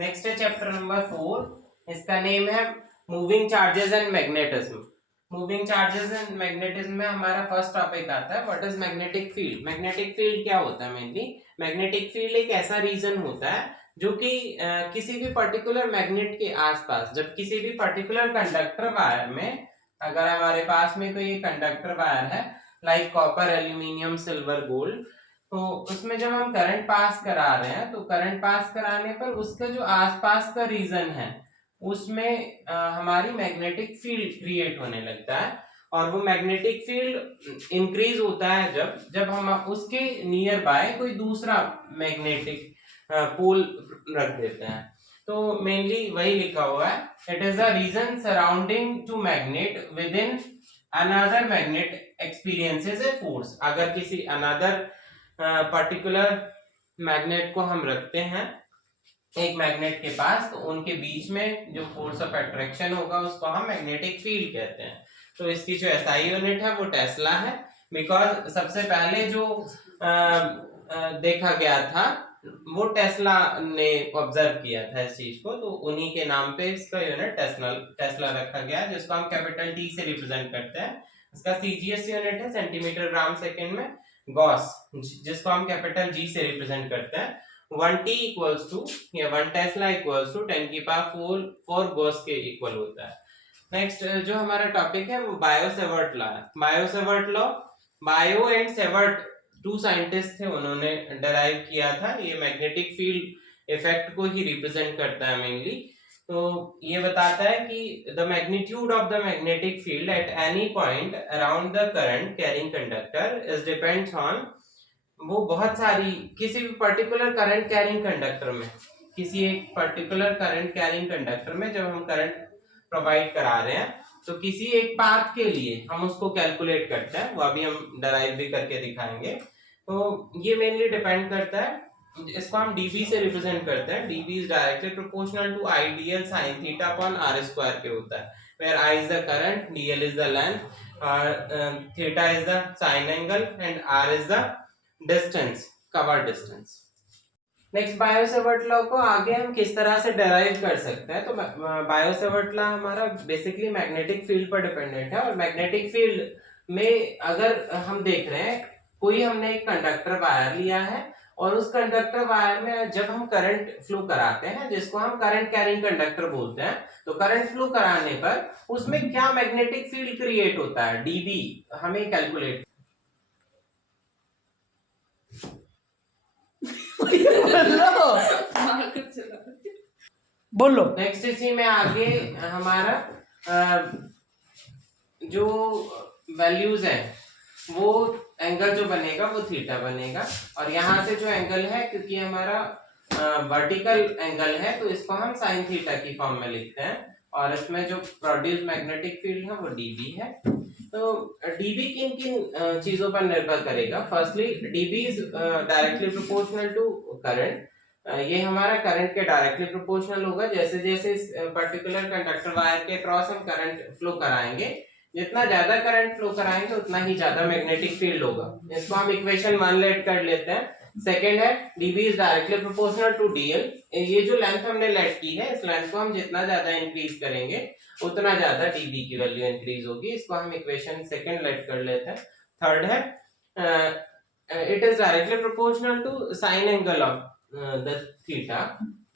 Next है chapter number 4। इसका name है moving charges and magnetism. Moving charges and magnetism में हमारा फर्स्ट टॉपिक आता है what is magnetic field. Magnetic field क्या होता है? मेनली मैग्नेटिक फील्ड एक ऐसा रीजन होता है जो कि किसी भी पर्टिकुलर मैग्नेट के आसपास, जब किसी भी पर्टिकुलर कंडक्टर वायर में, अगर हमारे पास में कोई कंडक्टर वायर है like copper, aluminium, silver, gold, तो उसमें जब हम करंट पास करा रहे हैं तो करंट पास कराने पर उसका जो आसपास का रीजन है उसमें हमारी मैग्नेटिक फील्ड क्रिएट होने लगता है। और वो मैग्नेटिक फील्ड इंक्रीज होता है जब हम उसके नियर बाय कोई दूसरा मैग्नेटिक पोल रख देते हैं। तो मेनली वही लिखा हुआ है, it is a region surrounding to magnet within another magnet experiences a force. अगर किसी अनदर पर्टिकुलर मैग्नेट को हम रखते हैं एक मैग्नेट के पास, तो उनके बीच में जो फोर्स ऑफ अट्रैक्शन होगा उसको हम मैग्नेटिक फील्ड कहते हैं। तो इसकी जो एसआई यूनिट है वो टेस्ला है, बिकॉज सबसे पहले जो देखा गया था वो टेस्ला ने ऑब्जर्व किया था इस चीज को, तो उन्हीं के नाम पे इसका यूनिट टेस्ला रखा गया, जिसको हम कैपिटल टी से रिप्रेजेंट करते हैं। इसका सीजीएस यूनिट है सेंटीमीटर ग्राम सेकेंड में। गॉस, जिसको हम कैपिटल जी से रिप्रेजेंट करते हैं, 1t इक्वल्स टू या 1 टेस्ला इक्वल्स टू 10 की पावर 4 गॉस के इक्वल होता है। नेक्स्ट जो हमारा टॉपिक है वो बायो-सेवर्ट लॉ है। Biot Savart law, Biot and Savart two scientist थे, उन्होंने डराइव किया था। ये मैग्नेटिक फील्ड इफेक्ट को ही रिप्रेजेंट करता है मेनली। तो ये बताता है कि the magnitude of the magnetic field at any point around the current carrying conductor is depends on, वो बहुत सारी किसी भी पर्टिकुलर करंट कैरिंग कंडक्टर में, किसी एक पर्टिकुलर करंट कैरिंग कंडक्टर में जब हम करंट प्रोवाइड करा रहे हैं तो किसी एक पाथ के लिए हम उसको कैलकुलेट करते हैं, वो अभी हम डराइव भी करके दिखाएंगे। तो ये मेनली डिपेंड करता है, इसको हम dB से रिप्रेजेंट करते हैं। dB is directly proportional to IDL sin theta upon r square के होता है, where I is the current, DL is the length, theta is the sin angle and r is the distance, cover distance। Next Biot-Savart law को आगे हम किस तरह से derive कर सकते हैं? तो बायो-सेवर्ट लॉ हमारा बेसिकली मैग्नेटिक फील्ड पर डिपेंडेंट है, और मैग्नेटिक फील्ड में अगर हम देख रहे हैं कोई हमने एक कंडक्टर वायर लिया है और उस कंडक्टर वायर में जब हम करंट फ्लो कराते हैं, जिसको हम करंट कैरिंग कंडक्टर बोलते हैं, तो करंट फ्लो कराने पर उसमें क्या मैग्नेटिक फील्ड क्रिएट होता है, डीबी हमें कैलकुलेट बोलो। नेक्स्ट इसी में आगे हमारा जो वैल्यूज है वो एंगल जो बनेगा वो थीटा बनेगा, और यहाँ से जो एंगल है, क्योंकि हमारा वर्टिकल एंगल है तो इसको हम साइन थीटा की फॉर्म में लिखते हैं, और इसमें जो प्रोड्यूस मैग्नेटिक फील्ड है वो डीबी है। तो डीबी किन किन चीजों पर निर्भर करेगा? Firstly DB is directly proportional to current. ये हमारा करंट के डायरेक्टली प्रोपोर्शनल होगा। जैसे जैसे इस पर्टिकुलर कंडक्टर वायर के क्रॉस हम करंट फ्लो कराएंगे, जितना ज्यादा करंट फ्लो कराएंगे उतना ही ज्यादा मैग्नेटिक फील्ड होगा। इसको हम इक्वेशन 1 लेट कर लेते हैं। सेकेंड है dB is directly proportional to dl। ये जो लेंथ हमने लेट की है, इस लेंथ को हम जितना ज्यादा इंक्रीज करेंगे उतना ज्यादा dB की वैल्यू इंक्रीज होगी। इसको हम इक्वेशन सेकेंड लेट कर लेते हैं। थर्ड है it is directly proportional to sine angle of the theta.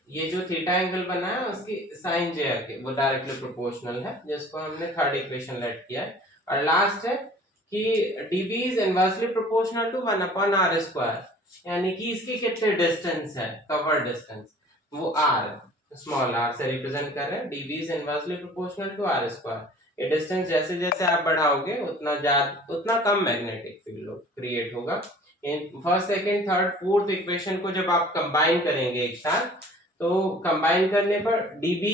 ये जो थीटा एंगल बना है उसकी साइन जे के वो डायरेक्टली प्रोपोर्शनल है, जिसको हमने थर्ड इक्वेशन लेट किया है। और लास्ट है कि dB is inversely proportional to 1 upon r square, यानी कि इसकी कितने डिस्टेंस है, कवर डिस्टेंस, वो r, स्मॉल r से रिप्रेजेंट कर रहे हैं। dB is inversely proportional to r square. ये डिस्टेंस जैसे जैसे आप बढ़ाओगे उतना कम मैग्नेटिक फील्ड क्रिएट होगा। First, second, third, fourth equation को जब आप कंबाइन करेंगे एक साथ, तो कंबाइन करने पर dB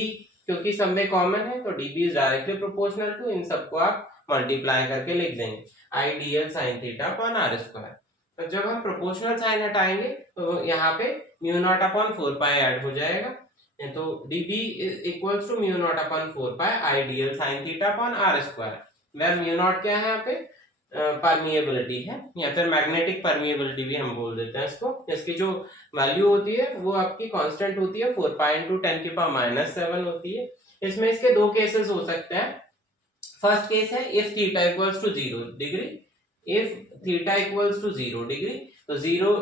क्योंकि सब में कॉमन है तो dB is directly proportional to, इन सबको आप मल्टीप्लाई करके लिख देंगे IDL sin theta upon r square. तो जब हम प्रोपोर्शनल साइन हटाएंगे तो यहाँ पे mu not upon 4 pi add हो जाएगा, तो dB is equals to mu not upon 4 pi IDL sin theta upon r square, where mu naught क्या है यहाँ पे, परमिएबिलिटी है, या फिर मैग्नेटिक परमिएबिलिटी भी हम बोल देते हैं इसको। इसकी जो वैल्यू होती है वो आपकी कांस्टेंट होती है 4 पाई इंटू 10⁻⁷ होती है। इसमें इसके दो केसेस हो सकते हैं। फर्स्ट केस है if theta equals to 0 degree, if theta equals to 0 degree, तो जीरो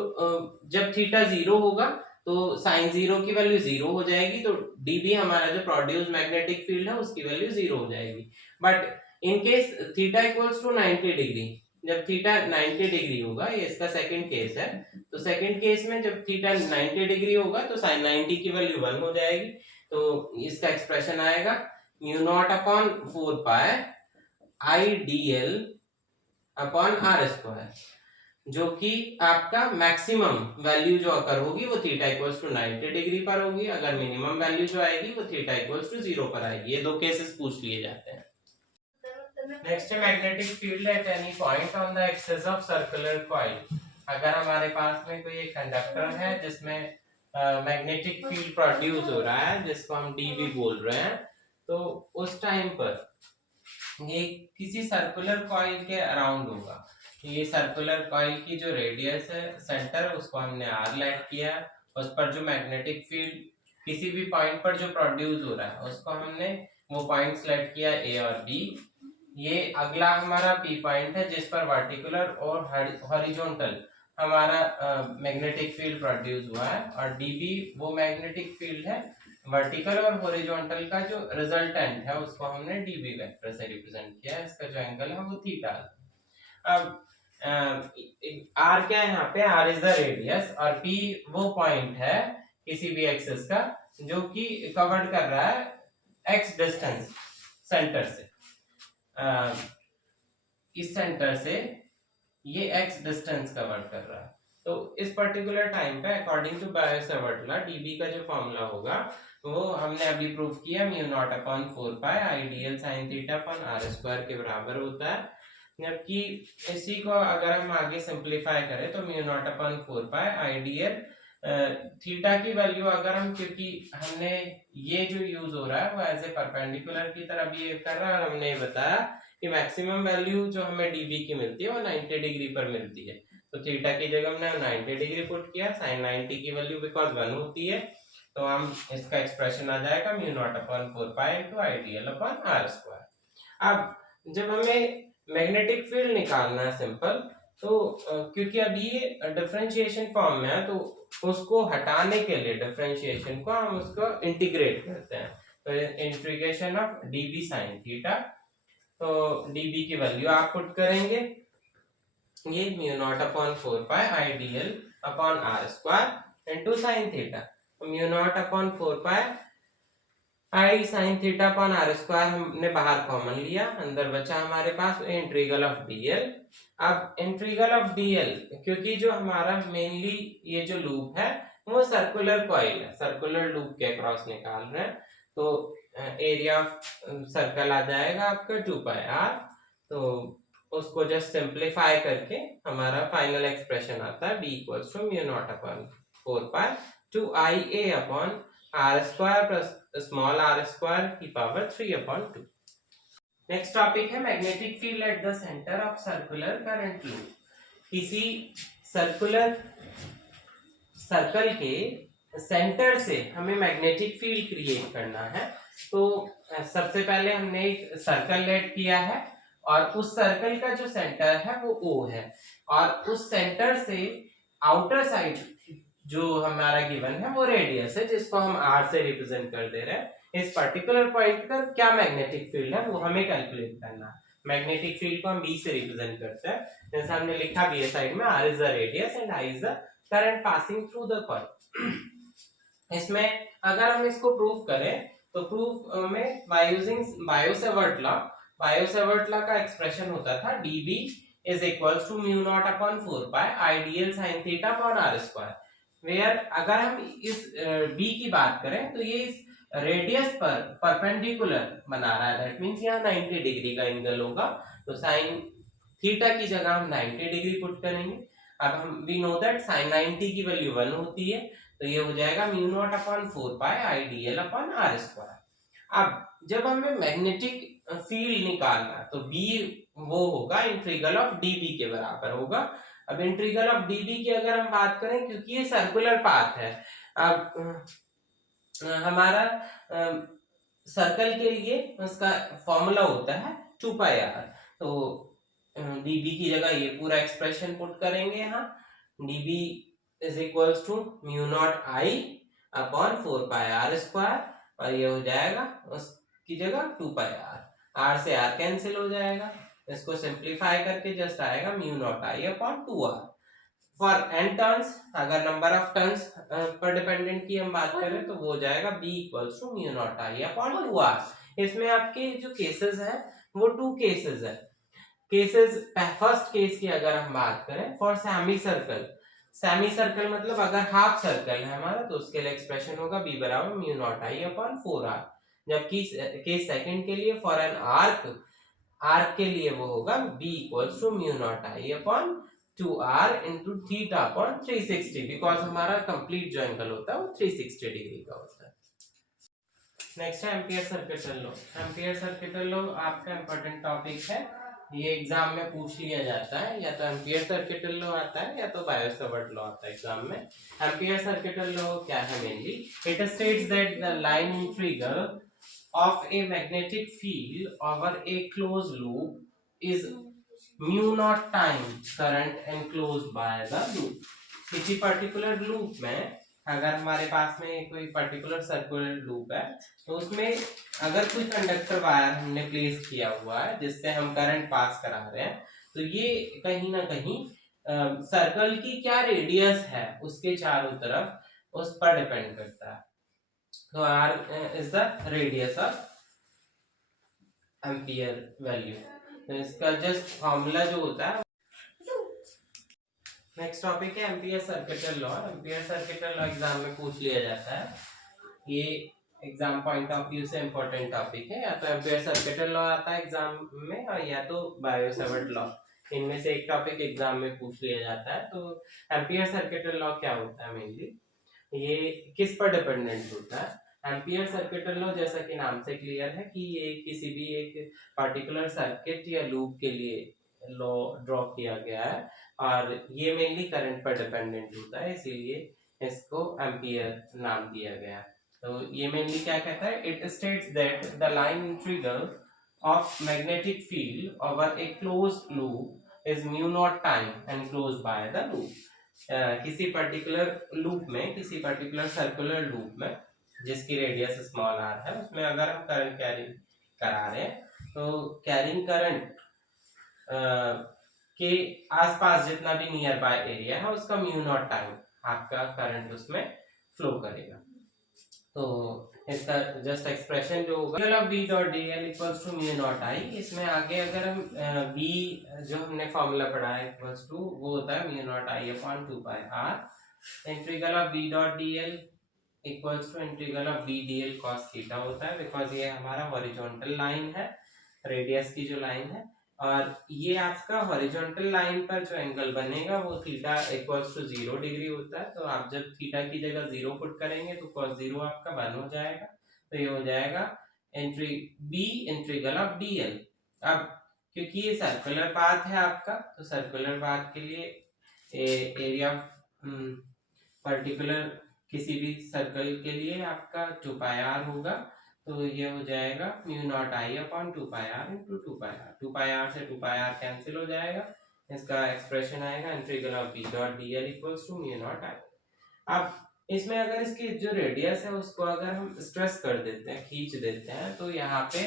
जब थीटा 0 होगा तो साइन 0 की वैल्यू 0 हो जाएगी, तो dB हमारा जो प्रोड्यूस मैग्नेटिक फील्ड है उसकी वैल्यू 0 हो जाएगी। But in case theta equals to 90 degree, जब थीटा 90 डिग्री होगा, ये इसका सेकंड केस है, तो सेकंड केस में जब थीटा 90 डिग्री होगा तो साइन 90 की वैल्यू 1 हो जाएगी। तो इसका एक्सप्रेशन आएगा mu not upon 4 pi I D L upon R square, जो कि आपका मैक्सिमम वैल्यू जो अकर होगी वो थीटा इक्वल्स टू 90 डिग्री पर होगी। अगर मिनिमम वैल्यू जो आएगी वो थीटा इक्वल्स टू 0 पर आएगी। ये दो केसेस पूछ लिए जाते हैं। नेक्स्ट है magnetic field at any point on the axis of circular coil. अगर हमारे पास में कोई एक कंडक्टर है जिसमें मैग्नेटिक फील्ड प्रोड्यूस हो रहा है, जिसको हम डीबी बोल रहे हैं, तो उस टाइम पर ये किसी सर्कुलर कॉइल के अराउंड होगा। ये सर्कुलर कॉइल की जो रेडियस है, सेंटर, उसको हमने आर लेट किया, उस पर जो मैग्नेटिक फील्ड किसी भी पॉइंट पर जो प्रोड्यूस हो रहा है उसको हमने वो पॉइंट सेलेक्ट किया ए और बी। ये अगला हमारा पी पॉइंट है जिस पर वर्टिकुलर और हॉरिजॉन्टल हमारा मैग्नेटिक फील्ड प्रोड्यूस हुआ है, और डीबी वो मैग्नेटिक फील्ड है वर्टिकल और हॉरिजॉन्टल का जो रिजल्टेंट है उसको हमने डीबी वेक्टर से रिप्रेजेंट किया है। इसका जो एंगल है वो थीटा। अब आर क्या है यहाँ पे, आर इज द रेडियस, और पी वो पॉइंट है किसी भी एक्सिस का जो कि कवर्ड कर रहा है एक्स डिस्टेंस सेंटर से। इस सेंटर से ये एक्स डिस्टेंस कवर कर रहा है। तो इस पर्टिकुलर टाइम पे according to Biot Savart law DB का जो फॉर्मूला होगा वो हमने अभी प्रूव किया, mu not upon 4 pi ideal sine theta upon R square के बराबर होता है। जबकि इसी को अगर हम आगे सिंप्लीफाई करें तो mu naught upon 4 pi ideal theta की वैल्यू अगर हम, क्योंकि हमने ये जो यूज हो रहा है वो एज ए परपेंडिकुलर की तरह बिहेव कर रहा है, और हमने बताया कि मैक्सिमम वैल्यू जो हमें डीबी की मिलती है वो 90 डिग्री पर मिलती है। तो थीटा की जगह हमने 90 डिग्री पुट किया, साइन 90 की वैल्यू बिकॉज 1 होती है, तो हम इसका एक्सप्रेशन आ जाएगा mu not upon 4 pi into ideal upon R square. अब जब हमें मैग्नेटिक फील्ड निकालना है सिंपल, तो क्योंकि अब ये डिफरेंशिएशन फॉर्म में है तो उसको हटाने के लिए डिफरेंशिएशन को हम उसको इंटीग्रेट करते हैं। तो integration of DB sine theta, तो डीबी की वैल्यू आप पुट करेंगे, ये mu not upon 4 pi ideal upon R square into sine theta. Mu not upon 4 pi I sine theta upon R square हमने बाहर कॉमन लिया, अंदर बचा हमारे पास इंटीग्रल ऑफ डीएल। अब इंटीग्रल ऑफ डीएल, क्योंकि जो हमारा मेनली ये जो लूप है वो सर्कुलर कॉइल है, सर्कुलर लूप के अक्रॉस निकाल रहे हैं, तो एरिया ऑफ सर्कल आ जाएगा आपका 2 पाई आर। तो उसको जस्ट सिंप्लीफाई करके हमारा फाइनल एक्सप्रेशन आता है B equals to mu not upon 4 pi two I A upon R square plus small R square की पावर 3/2। नेक्स्ट टॉपिक है magnetic field at the centre of circular current loop. किसी circular circle के centre से हमें magnetic field create करना है। तो सबसे पहले हमने एक सर्कल लेट किया है, और उस सर्कल का जो सेंटर है वो O है, और उस सेंटर से आउटर साइड जो हमारा गिवन है वो रेडियस है, जिसको हम r से रिप्रेजेंट कर दे रहे हैं। इस पर्टिकुलर पॉइंट का क्या मैग्नेटिक फील्ड है वो हमें कैलकुलेट करना है। मैग्नेटिक फील्ड को हम b से रिप्रेजेंट करते हैं, जैसे हमने लिखा भी है साइड में, r is the radius and I is the current passing through the coil. इसमें अगर हम इसको प्रूव करें तो प्रूफ में बाय यूजिंग बायो-सावर्ट लॉ का एक्सप्रेशन होता था dB is equals to mu not upon 4 pi ideal sine theta upon R square, where अगर हम इस b की बात करें तो ये इस रेडियस पर परपेंडिकुलर बना रहा है, दैट मींस यहाँ 90 डिग्री का एंगल होगा, तो साइन थीटा की जगह हम 90 डिग्री पुट करेंगे। अब हम वी नो दैट साइन 90 की वैल्यू 1 होती है, तो ये हो जाएगा mu not upon 4 pi ideal upon R square. अब जब हमें मैग्नेटिक फील्ड निकालना तो बी वो होगा इंटीग्रल ऑफ डीबी के बराबर होगा। अब इंटीग्रल ऑफ डीबी की अगर हम बात करें, क्योंकि ये सर्कुलर पाथ है, अब हमारा सर्कल के लिए उसका फॉर्मूला होता है 2πr। तो dB की जगह ये पूरा एक्सप्रेशन पुट करेंगे यहाँ, dB is equals to mu not I upon 4πr², और ये हो जाएगा उसकी जगह 2πr, r से r कैंसिल हो जाएगा, इसको सिंप्लीफाई करके जस्ट आएगा mu not I upon 2r। For n turns, अगर नंबर ऑफ टर्न्स पर डिपेंडेंट की हम बात करें तो वो हो जाएगा b equals to mu not I upon 2r। इसमें आपके जो केसेस हैं वो 2 केसेस है। केसेस, फर्स्ट केस की अगर हम बात करें for semi circle, semi circle मतलब अगर हाफ सर्कल है हमारा तो उसके लिए एक्सप्रेशन होगा b बराबर mu naught I upon 4r। जबकि केस सेकंड के लिए फॉर एन आर्क, आर्क के लिए वो होगा b equals to mu not I upon 2r into theta upon 360, because हमारा कंप्लीट जो एंगल होता है वो 360 डिग्री का होता है। नेक्स्ट है ampere circuital law. Ampere circuital law आपका इंपॉर्टेंट टॉपिक है, ये एग्जाम में पूछ लिया जाता है, या तो एम्पियर सर्किटल लॉ आता है या तो बायो-सावर्ट लॉ आता है एग्जाम में। एम्पियर सर्किटल लॉ क्या है mainly, it states that the line integral of a magnetic field over a closed loop is mu naught time current enclosed by the loop। किसी पर्टिकुलर लूप में, अगर हमारे पास में कोई पर्टिकुलर सर्कुलर लूप है तो उसमें अगर कोई कंडक्टर वायर हमने प्लेस किया हुआ है जिससे हम करंट पास करा रहे हैं, तो ये कहीं ना कहीं सर्कल की क्या रेडियस है उसके चारों तरफ उस पर डिपेंड करता है। तो r is the radius of ampere value, तो इसका जस्ट फॉर्मूला जो होता है। नेक्स्ट टॉपिक है ampere circuital law. Ampere circuital law exam में पूछ लिया जाता है, ये एग्जाम पॉइंट ऑफ व्यू से इंपॉर्टेंट टॉपिक है। या तो एम्पियर सर्किटल लॉ आता है एग्जाम में और या तो बायो-सावर्ट लॉ, इनमें से एक टॉपिक एग्जाम में पूछ लिया जाता है। तो एम्पियर सर्किटल लॉ क्या होता है मेनली, ये किस पर डिपेंडेंट होता है। एम्पियर सर्किटल लॉ जैसा कि नाम से क्लियर है कि ये किसी भी एक पर्टिकुलर सर्किट या लूप के लिए लॉ ड्रॉ किया गया है और ये मेनली करंट पर डिपेंडेंट होता है, इसीलिए इसको एम्पियर नाम दिया गया। तो ये मेनली क्या कहता है, it states that the line integral of magnetic field over a closed loop is mu naught time enclosed by the loop. किसी पर्टिकुलर लूप में, किसी पर्टिकुलर सर्कुलर लूप में जिसकी रेडियस स्मॉल आर है, उसमें अगर हम करंट कैरिंग करा रहे हैं तो कैरिंग करंट के आसपास जितना भी नियर बाय एरिया है उसका म्यू नॉट टाइम आपका करंट उसमें फ्लो करेगा। तो इसका जस्ट एक्सप्रेशन जो होगा b dot D L equals to mu not I. इसमें आगे अगर हम b जो हमने फॉर्मूला पढ़ा है इक्वल्स टू, वो होता है mu not I upon 2πr। Integral of b dot D L equals to integral of b D L cos theta होता है, बिकॉज ये हमारा हॉरिजॉन्टल लाइन है, रेडियस की जो लाइन है, और ये आपका हॉरिजॉन्टल लाइन पर जो एंगल बनेगा वो थीटा इक्वल्स टू 0 डिग्री होता है। तो आप जब थीटा की जगह 0 पुट करेंगे तो cos 0 आपका 1 हो जाएगा। तो ये हो जाएगा b इंटीग्रल ऑफ dl। अब क्योंकि ये सर्कुलर पाथ है आपका, तो सर्कुलर पाथ के लिए एरिया पर्टिकुलर किसी भी सर्कल के लिए आपका 2πr होगा। तो ये हो जाएगा mu not I upon 2πr into 2πr, 2πr से 2πr कैंसिल हो जाएगा, इसका एक्सप्रेशन आएगा integral of b dot dl equals to mu not I. अब इसमें अगर इसकी जो रेडियस है उसको अगर हम स्ट्रेस कर देते हैं, खींच देते हैं, तो यहाँ पे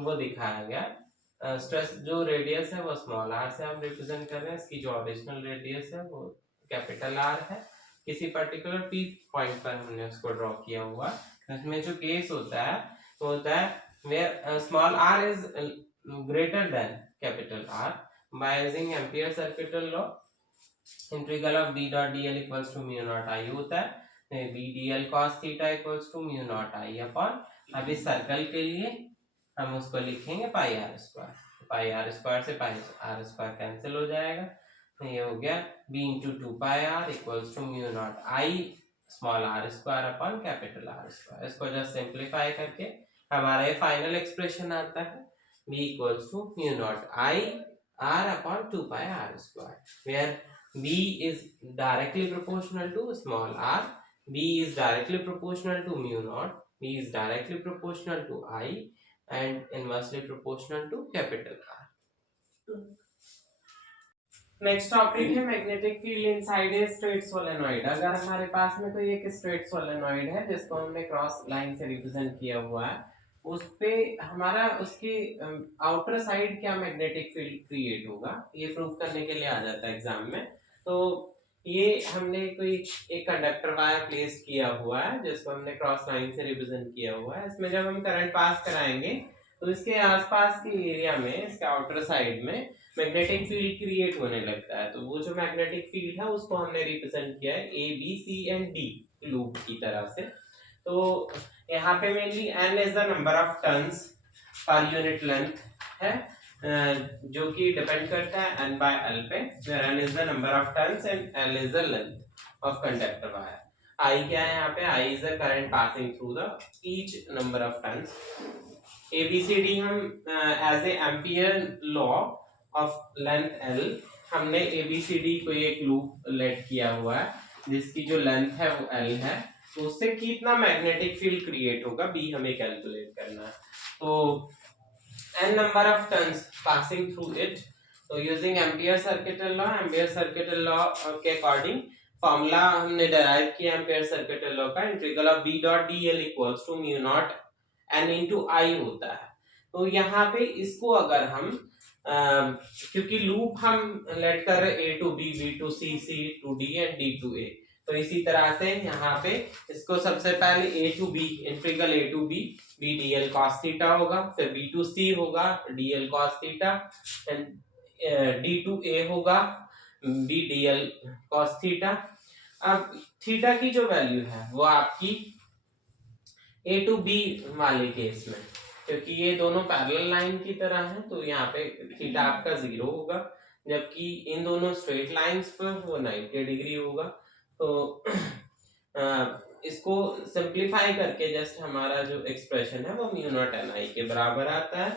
वो दिखाया गया स्ट्रेस, जो रेडियस है वो स्मॉल r से हम रिप्रेजेंट कर रहे हैं, इसकी जो ओरिजिनल रेडियस है वो कैपिटल R है। किसी पर्टिकुलर पी पॉइंट पर हमने उसको ड्रॉ किया हुआ, इसमें जो केस होता है वो होता है where small r is greater than capital R। By using ampere circuital law integral of b dot dl equals to mu not I होता है, b dl cos theta equals to mu not I upon, अब इस circle के लिए हम उसको लिखेंगे pi R square, pi R square से पाई आर स्क्वायर कैंसिल हो जाएगा। तो ये हो गया b into 2πr equals to mu not I small R square upon capital R square. इसको जस्ट सिंप्लीफाई करके हमारा ये फाइनल एक्सप्रेशन आता है b equals to mu not I r upon 2 pi r square, where b is directly proportional to small r, b is directly proportional to mu naught, b is directly proportional to I and inversely proportional to capital R. Next topic है magnetic field inside a straight solenoid. अगर हमारे पास में कोई एक straight solenoid है जिसको हमने cross line से रिप्रेजेंट किया हुआ है, उस पे हमारा उसकी आउटर साइड क्या मैग्नेटिक फील्ड क्रिएट होगा, ये प्रूव करने के लिए आ जाता है एग्जाम में। तो ये हमने कोई एक कंडक्टर वायर प्लेस किया हुआ है जिसको हमने क्रॉस लाइन से रिप्रेजेंट किया हुआ है। इसमें जब हम करंट पास कराएंगे तो इसके आसपास के एरिया में, इसके आउटर साइड में मैग्नेटिक फील्ड क्रिएट होने लगता है। तो वो जो मैग्नेटिक फील्ड है उसको हमने रिप्रेजेंट किया है A B C and D loop की तरह से। तो यहाँ पे mainly n is the number of turns per unit length है, जो कि डिपेंड करता है n by l पे, where n is the number of turns and l is the length of conductor wire. I क्या है यहाँ पे, I is the current passing through the each number of turns. ABCD हम as a Ampere law of length L, हमने ABCD को एक loop late किया हुआ है जिसकी जो लेंथ है वो L है, तो उससे कितना मैग्नेटिक फील्ड क्रिएट होगा B हमें कैलकुलेट करना है। तो n number of turns passing through it, तो using ampere circuital law, ampere circuital law के अकॉर्डिंग फॉर्मूला हमने डेराइव किया एम्पियर सर्किटल लॉ का, integral of b dot dl equals to mu not n into i होता है। तो यहाँ पे इसको अगर हम क्योंकि लूप हम लेट कर रहे a to b, b to c, c to d and d to a, तो इसी तरह से यहाँ पे इसको सबसे पहले a to b, integral a to b, b dl cos theta होगा, फिर b टू c होगा dl cos theta, and d to a होगा b dl cos थीटा। अब थीटा की जो वैल्यू है वो आपकी a टू b वाले केस में, क्योंकि ये दोनों पैरेलल लाइन की तरह है, तो यहाँ पे थीटा आपका 0 होगा, जबकि इन दोनों स्ट्रेट लाइंस पर वो 90 डिग्री होगा। तो इसको सिंप्लीफाई करके जस्ट हमारा जो एक्सप्रेशन है वो म्यू नॉट एन आई के बराबर आता है।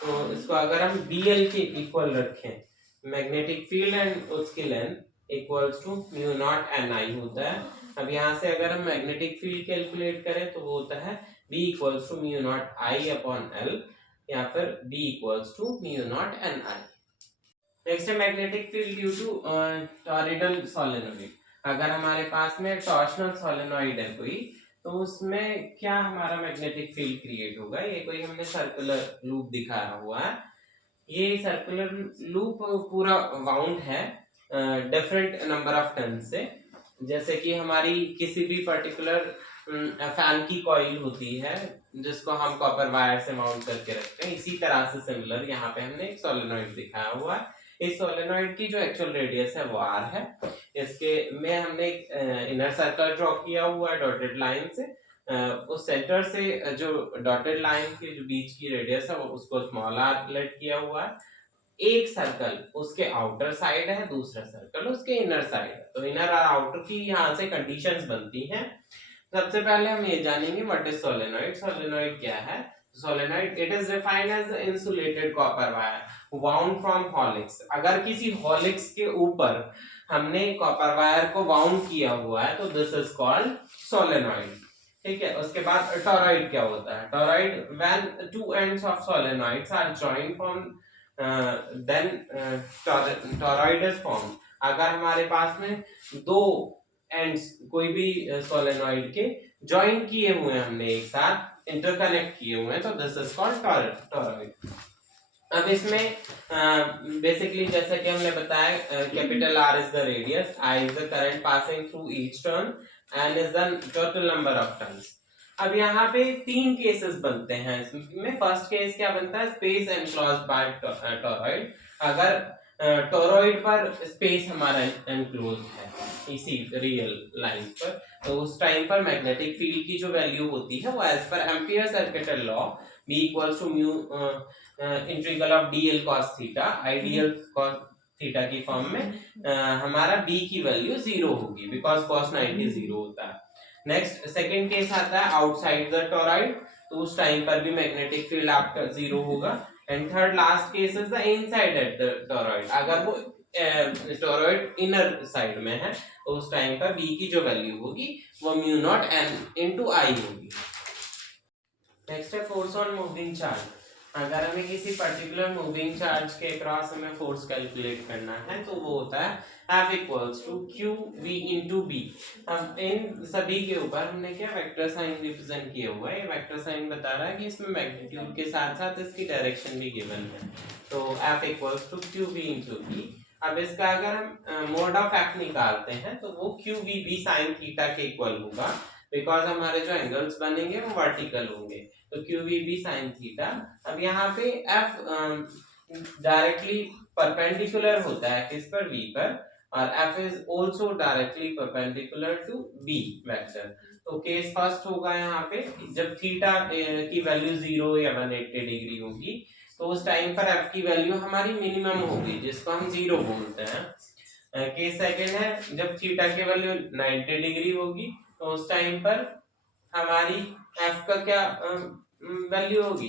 तो इसको अगर हम bl के इक्वल रखें, मैग्नेटिक फील्ड एंड उसकी length equals to mu naught N I होता है। अब यहाँ से अगर हम मैग्नेटिक फील्ड कैलकुलेट करें तो वो होता है b equals to mu not I upon L, या फिर b equals to mu naught N I. Next है magnetic field due to toroidal solenoid. अगर हमारे पास में टॉर्शनल सोलेनोइड है कोई, तो उसमें क्या हमारा मैग्नेटिक फील्ड क्रिएट होगा। ये कोई हमने सर्कुलर लूप दिखाया हुआ है, ये सर्कुलर लूप पूरा वाउंड है डिफरेंट नंबर ऑफ टर्न से, जैसे कि हमारी किसी भी पर्टिकुलर फैन की कॉइल होती है जिसको हम कॉपर वायर से माउंट करके रखते हैं, इसी तरह से सिमिलर यहाँ पे हमने एक सोलेनोइड दिखाया हुआ है। इस सोलेनोइड की जो एक्चुअल रेडियस है वो r है। इसके में हमने एक इनर सर्कल ड्रॉ किया हुआ है डॉटेड लाइन से, उस सेंटर से जो डॉटेड लाइन के जो बीच की रेडियस है वो उसको स्मॉल r लेट किया हुआ है। एक सर्कल उसके आउटर साइड है, दूसरा सर्कल उसके इनर साइड है, तो इनर और आउटर की यहाँ से कंडीशंस बनती हैं। सबसे पहले हम ये जानेंगे व्हाट इज सोलेनोइड। सोलेनोइड क्या है? Solenoid it is defined as insulated copper wire wound from helix. अगर किसी हॉलिक्स के ऊपर हमने कॉपर वायर को वाउंड किया हुआ है तो दिस इज कॉल्ड सोलेनोइड। ठीक है, उसके बाद टॉरॉइड क्या होता है? Toroid when two ends of solenoids are joined from then toroid is formed. अगर हमारे पास में दो एंड्स कोई भी सोलेनोइड के जॉइन किए हुए हैं, हमने एक साथ इंटरकनेक्ट किए हुए हैं, तो दिस इज कॉल्ड टॉरॉइड। अब इसमें बेसिकली जैसा कि हमने बताया, capital R is the radius, I is the current passing through each turn, N is the total number of turns. अब यहाँ पे तीन केसेस बनते हैं इसमें। फर्स्ट केस क्या बनता है? Space enclosed bye torrid. अगर टॉरॉइड पर स्पेस हमारा एनक्लोज है इसी रियल लाइन पर, तो उस टाइम पर मैग्नेटिक फील्ड की जो वैल्यू होती है वो as per Ampere circuital law B equals to mu integral of dl cos theta, ideal cos theta की फॉर्म में हमारा B की वैल्यू 0 होगी, बिकॉज cos 90 0 होता है। नेक्स्ट सेकंड केस आता है आउटसाइड द टोरॉइड, तो उस टाइम पर भी मैग्नेटिक फील्ड आपका जीरो होगा। And third last case is the inside at the toroid, अगर वो टोरॉइड इनर साइड में है तो उस टाइम पर v की जो वैल्यू होगी वो म्यू नॉट n इंटू आई होगी। नेक्स्ट है फोर्स ऑन मूविंग चार्ज। अगर हमें किसी पर्टिकुलर मूविंग चार्ज के अक्रॉस हमें फोर्स कैलकुलेट करना है तो वो होता है F equals to q v into B. अब इन सभी के ऊपर हमने क्या वेक्टर साइन रिप्रेजेंट किया हुआ है, वेक्टर साइन बता रहा है कि इसमें मैग्नीट्यूड के साथ साथ इसकी डायरेक्शन भी गिवन है, तो F equals to q v into B. अब इसका अगर हम मोड ऑफ F निकालते हैं तो वो q v B sine theta के इक्वल होगा, बिकॉज हमारे जो एंगल्स बनेंगे वो वर्टिकल होंगे, तो q v B sine theta. अब यहाँ पे F डायरेक्टली परपेंडिकुलर होता है किस पर, V पर, और F is also directly perpendicular to B vector. तो केस फर्स्ट होगा यहाँ पे जब थीटा की वैल्यू 0 या 180 डिग्री होगी तो उस टाइम पर F की वैल्यू हमारी मिनिमम होगी जिसको हम 0 बोलते हैं। केस सेकंड है जब थीटा की वैल्यू 90 डिग्री होगी तो उस टाइम पर हमारी F का क्या वैल्यू होगी,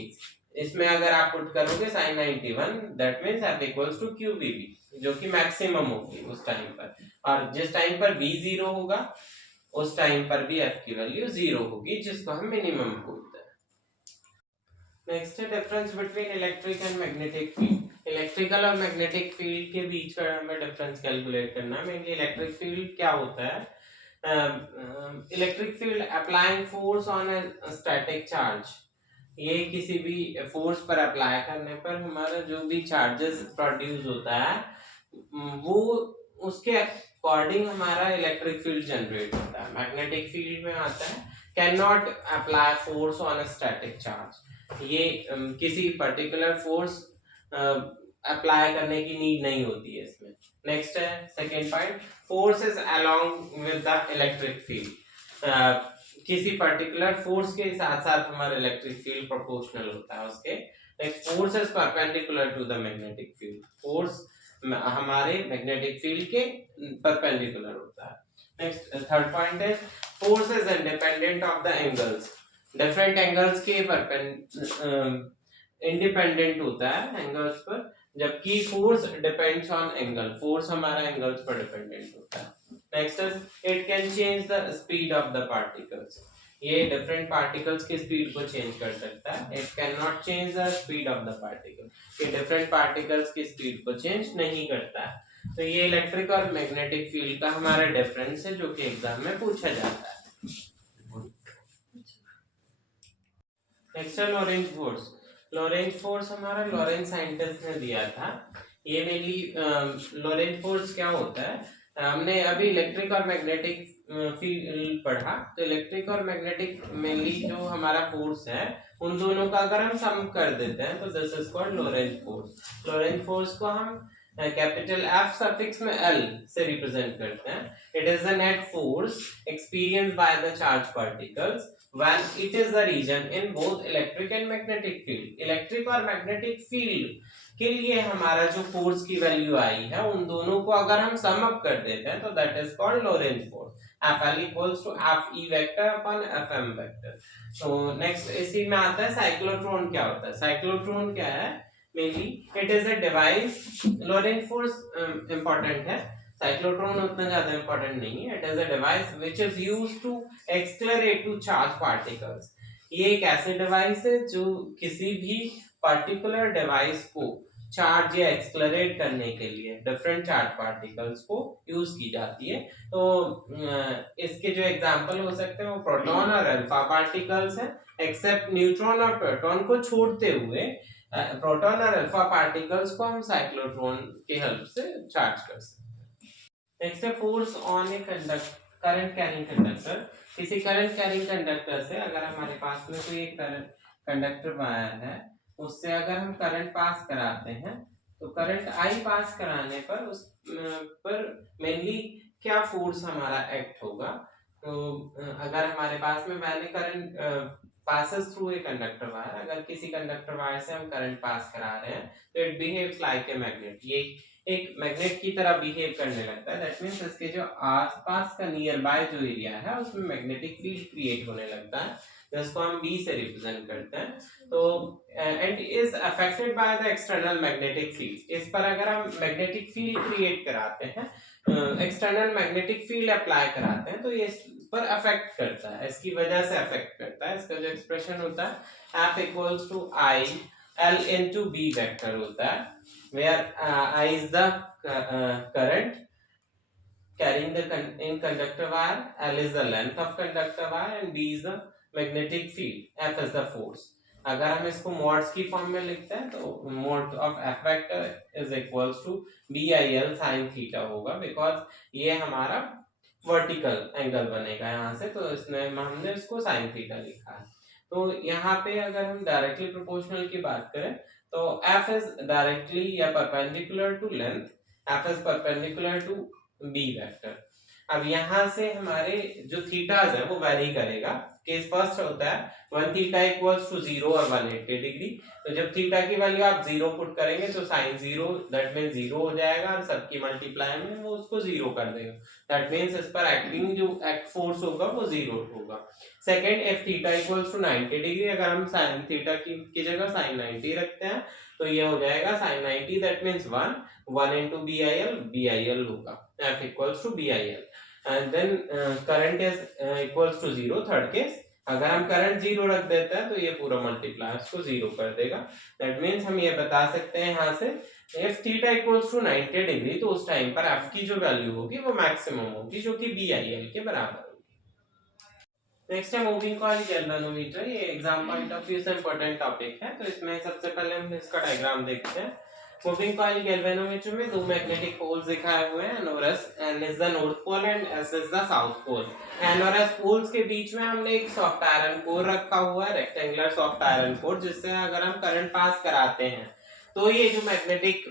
इसमें अगर आप पुट करोगे sin 91, that means F equals to q v B, जो कि मैक्सिमम होगी उस टाइम पर, और जिस टाइम पर V 0 होगा उस टाइम पर भी F की वैल्यू 0 होगी जिसको हम मिनिमम बोलते हैं। नेक्स्ट है difference between electric and magnetic field. Electrical और मैग्नेटिक फील्ड के बीच का हमें डिफरेंस कैलकुलेट करना है। मेनली इलेक्ट्रिक फील्ड क्या होता है, electric field applying force on a static charge, ये किसी भी फोर्स पर अप्लाई करने पर हमारा जो भी चार्जेस प्रोड्यूस होता है वो उसके अकॉर्डिंग हमारा इलेक्ट्रिक फील्ड जनरेट होता है। मैग्नेटिक फील्ड में आता है can not apply force on a static charge, ये किसी पर्टिकुलर फोर्स अप्लाई करने की नीड नहीं होती है इसमें। नेक्स्ट है second point, force is along with the electric field, किसी पर्टिकुलर फोर्स के साथ साथ हमारा इलेक्ट्रिक फील्ड प्रोपोर्शनल होता है उसके। Next force is perpendicular to the magnetic field, force हमारे मैग्नेटिक फील्ड के परपेंडिकुलर होता है। नेक्स्ट थर्ड पॉइंट है force is independent of the angles, different angles के इंडिपेंडेंट होता है एंगल्स पर, जबकि force depends on angle, force हमारा एंगल्स पर डिपेंडेंट होता है। Next is it can change the speed of the particles, ये डिफरेंट पार्टिकल्स की स्पीड को चेंज कर सकता है। It can not change the speed of the particle, ये डिफरेंट पार्टिकल्स की स्पीड को चेंज नहीं करता है। तो ये इलेक्ट्रिक और मैग्नेटिक फील्ड का हमारा डिफरेंस है जो कि एग्जाम में पूछा जाता है। नेक्स्ट है लॉरेंट फोर्स। लॉरेंट फोर्स हमारा लॉरेंट साइंटिस्ट ने दिया था। ये मेनली लॉरेंट फोर्स क्या होता है, हमने अभी इलेक्ट्रिक और मैग्नेटिक फील्ड पढ़ा, तो इलेक्ट्रिक और मैग्नेटिक मेनली जो हमारा फोर्स है उन दोनों का अगर हम सम कर देते हैं तो this is called Lorentz force. Laurent force को हम कैपिटल F सफिक्स में L से रिप्रेजेंट करते हैं। It is the net force experienced by the charge particles when it is the region in both electric and magnetic field। Electric और magnetic field के लिए हमारा जो फोर्स की वैल्यू आई है उन दोनों को अगर हम सम अप कर देते हैं तो that is called Lorentz force. FL equals to FE vector upon FM vector. तो नेक्स्ट इसी में आता है साइक्लोट्रॉन क्या होता है। साइक्लोट्रॉन क्या है, mainly it is a device, Lorentz force important है, साइक्लोट्रॉन उतना ज्यादा इंपॉर्टेंट नहीं है। It is a device which is used to accelerate to charge particles, ये एक ऐसे डिवाइस है जो किसी भी पर्टिकुलर डिवाइस को चार्ज या एक्सेलरेट करने के लिए डिफरेंट चार्ज पार्टिकल्स को यूज की जाती है। तो इसके जो एग्जांपल हो सकते हैं वो प्रोटॉन और अल्फा पार्टिकल्स हैं, एक्सेप्ट न्यूट्रॉन और प्रोटॉन को छोड़ते हुए प्रोटॉन और अल्फा पार्टिकल्स को हम साइक्लोट्रॉन की हेल्प से चार्ज कर सकते हैं। नेक्स्ट है force on A current carrying conductor. किसी करंट कैरिंग कंडक्टर से अगर हमारे पास में कोई एक कंडक्टर वायर है उससे अगर हम करंट पास कराते हैं तो करंट आई पास कराने पर उस पर मेनली क्या फोर्स हमारा एक्ट होगा। तो अगर हमारे पास में मैंने current passes through a conductor wire, अगर किसी कंडक्टर वायर से हम करंट पास करा रहे हैं तो it behaves like a magnet, ये एक मैग्नेट की तरह बिहेव करने लगता है। दैट मीन्स इसके जो आसपास का नियर बाय जो एरिया है उसमें मैग्नेटिक फील्ड क्रिएट होने लगता है, जिसको हम बी से रिप्रेजेंट करते हैं। तो and is affected by the external magnetic field, इस पर अगर हम मैग्नेटिक फील्ड क्रिएट कराते हैं, एक्सटर्नल मैग्नेटिक फील्ड अप्लाई कराते हैं, तो ये इस पर अफेक्ट करता है, इसकी वजह से अफेक्ट करता है। इसका जो एक्सप्रेशन होता है F equals to I L into B vector होता है, where I is the current carrying the in conductor wire, L is the length of conductor wire and B is the magnetic field, F is the force। अगर हम इसको modes की form में लिखते हैं तो mod of F vector is equals to BIL sin theta होगा, because ये हमारा वर्टिकल एंगल बनेगा यहाँ से, तो इसमें हमने इसको sin थीटा लिखा है। तो यहाँ पे अगर हम डायरेक्टली प्रोपोर्शनल की बात करें तो F इज डायरेक्टली या perpendicular to length, F is perpendicular to B vector. अब यहाँ से हमारे जो थीटाज है वो वैरी करेगा। केस फर्स्ट होता है 1 थीटा इक्वल्स टू 0 और 180 डिग्री, तो जब थीटा की वैल्यू आप 0 पुट करेंगे तो साइन 0 दैट मीन्स 0 हो जाएगा और सबकी मल्टीप्लाई में वो उसको 0 कर देगा, दैट मीन्स इस पर एक्टिंग जो एक्ट फोर्स होगा वो 0 होगा। Second, if theta equals to 90 degree, अगर हम साइन थीटा की जगह साइन 90 रखते हैं तो ये हो जाएगा sine 90 that means 1 into BIL होगा, F equals to BIL। And then current is equals to 0, third case, अगर हम करंट 0 रख देते हैं तो ये पूरा मल्टीप्लायर्स को 0 कर देगा। दैट मीन्स हम ये बता सकते हैं यहाँ से if theta equals to 90 degree, तो उस टाइम पर F की जो वैल्यू होगी वो मैक्सिमम होगी जो कि BIL के बराबर होगी। नेक्स्ट है मूविंग कॉइल गैल्वेनोमीटर। ये एग्जाम पॉइंट ऑफ व्यू से इंपॉर्टेंट टॉपिक है, तो इसमें सबसे पहले हम इसका डायग्राम देखते हैं। मूविंग कॉइल गैल्वेनोमीटर में दो मैग्नेटिक पोल्स दिखाए हुए हैं, N is the north pole and S is the south pole. N और S पोल्स के बीच में हमने एक सॉफ्ट आयरन कोर रखा हुआ है, रेक्टेंगुलर सॉफ्ट आयरन कोर, जिससे अगर हम करंट पास कराते हैं तो ये जो मैग्नेटिक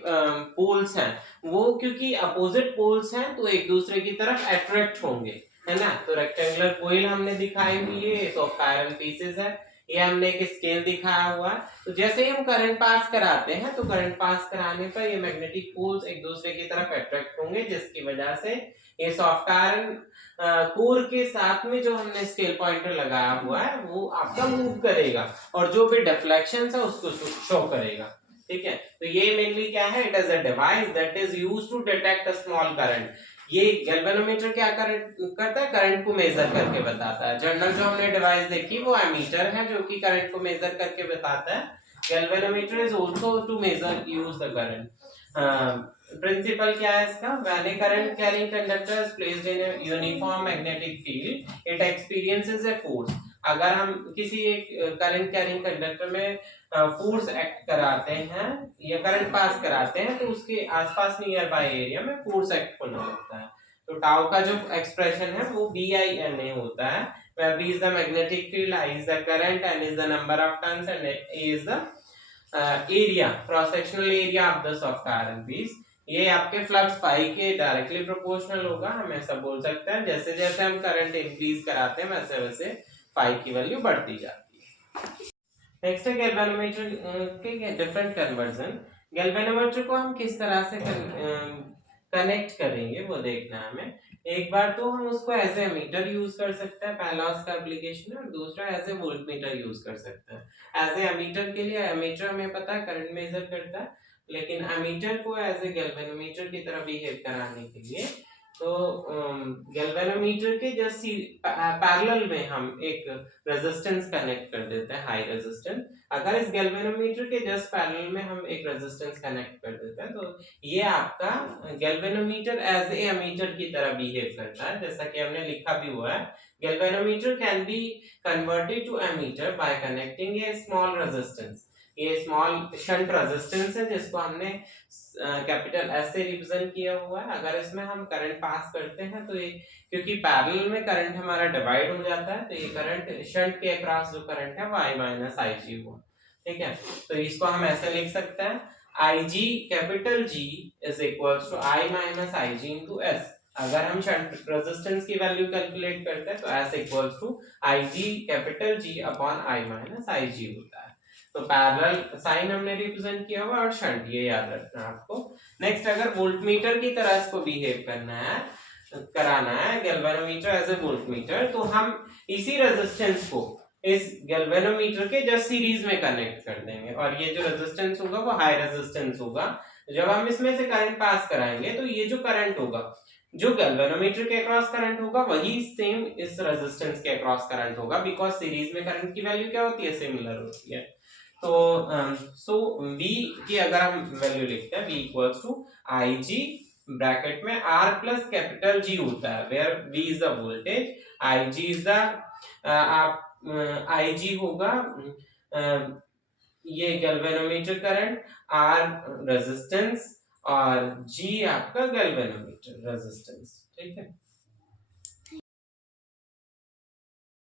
पोल्स हैं वो क्योंकि अपोजिट पोल्स हैं तो एक दूसरे की तरफ अट्रैक्ट होंगे, है ना। तो रेक्टेंगुलर कोइल हमने दिखाई हुई है, सॉफ्ट आयरन पीसेस है, ये हमने एक स्केल दिखाया हुआ है। तो जैसे ही हम करंट पास कराते हैं तो करंट पास कराने पर ये मैग्नेटिक पोल्स एक दूसरे की तरफ अट्रैक्ट होंगे, जिसकी वजह से ये सॉफ्ट आयरन कोर के साथ में जो हमने स्केल पॉइंटर लगाया हुआ है वो आपका मूव करेगा और जो भी डिफ्लेक्शन है उसको शो करेगा, ठीक है। तो ये मेनली क्या है, it is a device that is used to detect a small current. ये गैल्वेनोमीटर क्या करता है, करंट को मेजर करके बताता है। जनरल जो हमने डिवाइस देखी वो एमीटर है जो कि करंट को मेजर करके बताता है। Galvanometer is also to measure use the current. Principle क्या है इसका, when a current carrying conductor is placed in a uniform magnetic field it experiences a force. अगर हम किसी एक करंट कैरिंग कंडक्टर में फोर्स एक्ट कराते हैं या करंट पास कराते हैं तो उसके आसपास नियर बाय एरिया में फोर्स एक्ट होने लगता है। तो टाउ का जो एक्सप्रेशन है वो BINA होता है, where B is the magnetic field, I is the current, N is the number of turns and A is the area, cross sectional area of the soft iron piece। ये आपके flux phi के directly proportional होगा, हम ऐसा बोल सकते हैं। जैसे जैसे हम करंट इंक्रीज कराते हैं वैसे वैसे फाई की वैल्यू बढ़ती जाती है। नेक्स्ट है गैल्वेनोमीटर के डिफरेंट कन्वर्जन। गैल्वेनोमीटर को हम किस तरह से कनेक्ट करेंगे वो देखना है हमें। एक बार तो हम उसको एज ए मीटर यूज कर सकते हैं, पहला उसका एप्लीकेशन है, और दूसरा एज ए वोल्टमीटर यूज कर सकते हैं। एज ए एमीटर के लिए एमीटर हमें पता है करंट मेजर करता है, लेकिन एमीटर को एज ए गैल्वेनोमीटर की तरह बिहेव कराने के लिए तो गैल्वेनोमीटर के जस्ट पैरेलल में हम एक रेजिस्टेंस कनेक्ट कर देते हैं, हाई रेजिस्टेंस। अगर इस गैल्वेनोमीटर के जस्ट पैरेलल में हम एक रेजिस्टेंस कनेक्ट कर देते हैं तो ये आपका गैल्वेनोमीटर एज ए एमीटर की तरह बिहेव करता है, जैसा कि हमने लिखा भी हुआ है। Galvanometer can be converted to ammeter by connecting a small resistance. ये स्मॉल शंट रेजिस्टेंस है जिसको हमने कैपिटल S से रिप्रेजेंट किया हुआ है। अगर इसमें हम करंट पास करते हैं तो ये क्योंकि पैरेलल में करंट हमारा डिवाइड हो जाता है तो ये करंट शंट के अक्रॉस जो करंट है वो I माइनस IG हुआ, ठीक है। तो इसको हम ऐसे लिख सकते हैं IG capital G is equals to I minus IG into S। अगर हम शंट रेजिस्टेंस की वैल्यू कैलकुलेट करते हैं तो S equals to I G capital G upon I minus I G होता है। तो पैरेलल साइन हमने रिप्रेजेंट किया हुआ और शंट, ये याद रखना है आपको। नेक्स्ट, अगर वोल्टमीटर की तरह इसको बिहेव कराना है गैल्वेनोमीटर एज ए वोल्टमीटर, तो हम इसी रेजिस्टेंस को इस गैल्वेनोमीटर के जस्ट सीरीज में कनेक्ट कर देंगे और ये जो रेजिस्टेंस होगा वो हाई रेजिस्टेंस होगा। जब हम इसमें से करंट पास कराएंगे तो ये जो करंट होगा, जो गैल्वेनोमीटर के अक्रॉस करंट होगा, वही सेम इस रेजिस्टेंस के अक्रॉस करंट होगा, बिकॉज सीरीज में करंट की वैल्यू क्या होती है, सिमिलर होती है। तो V की अगर हम वैल्यू लिखते हैं, V equals to I G bracket में R प्लस कैपिटल G होता है, where V is the voltage, I G is the आप आई जी होगा ये गैल्वेनोमीटर करंट, R रेजिस्टेंस और G आपका गैल्वेनोमीटर रेजिस्टेंस। ठीक है।